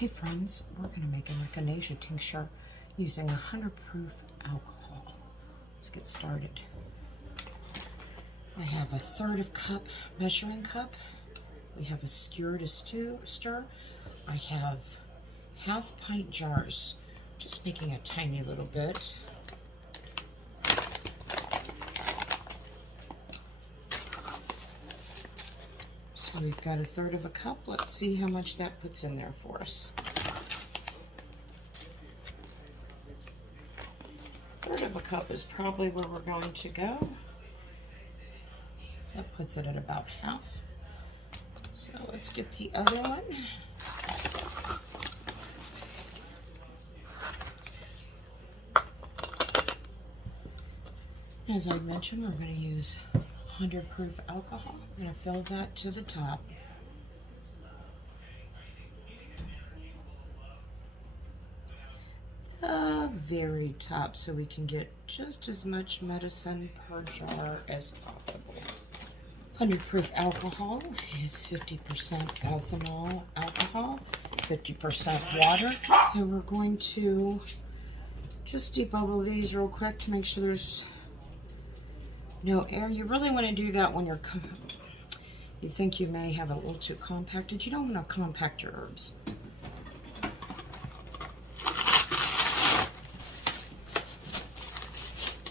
Hey friends, we're going to make an Echinacea tincture using 100 proof alcohol. Let's get started. I have a 1/3 cup measuring cup. We have a skewer to stir. I have 1/2 pint jars, just making a tiny little bit. So we've got a 1/3 cup. Let's see how much that puts in there for us. 1/3 cup is probably where we're going to go. So that puts it at about half. So let's get the other one. As I mentioned, we're going to use 100 proof alcohol. I'm going to fill that to the top. The very top, so we can get just as much medicine per jar as possible. 100 proof alcohol is 50% ethanol alcohol, 50% water. So we're going to just debubble these real quick to make sure there's no air. You really want to do that when you think you may have a little too compacted. You don't want to compact your herbs.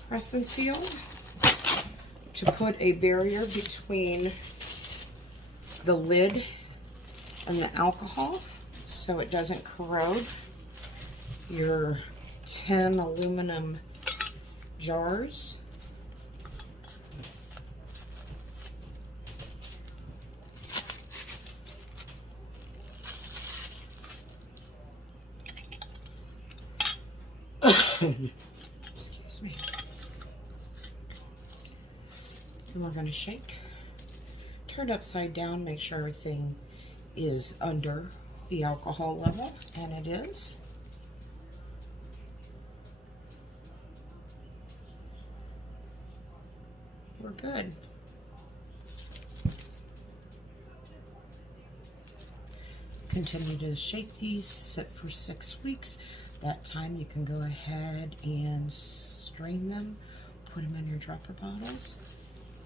Press and seal to put a barrier between the lid and the alcohol so it doesn't corrode your tin aluminum jars. Excuse me. And we're going to shake. Turn it upside down, make sure everything is under the alcohol level, and it is. We're good. Continue to shake these, sit for 6 weeks. That time you can go ahead and strain them, put them in your dropper bottles,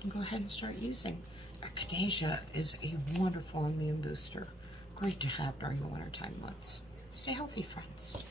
and go ahead and start using. Echinacea is a wonderful immune booster. Great to have during the wintertime months. Stay healthy, friends.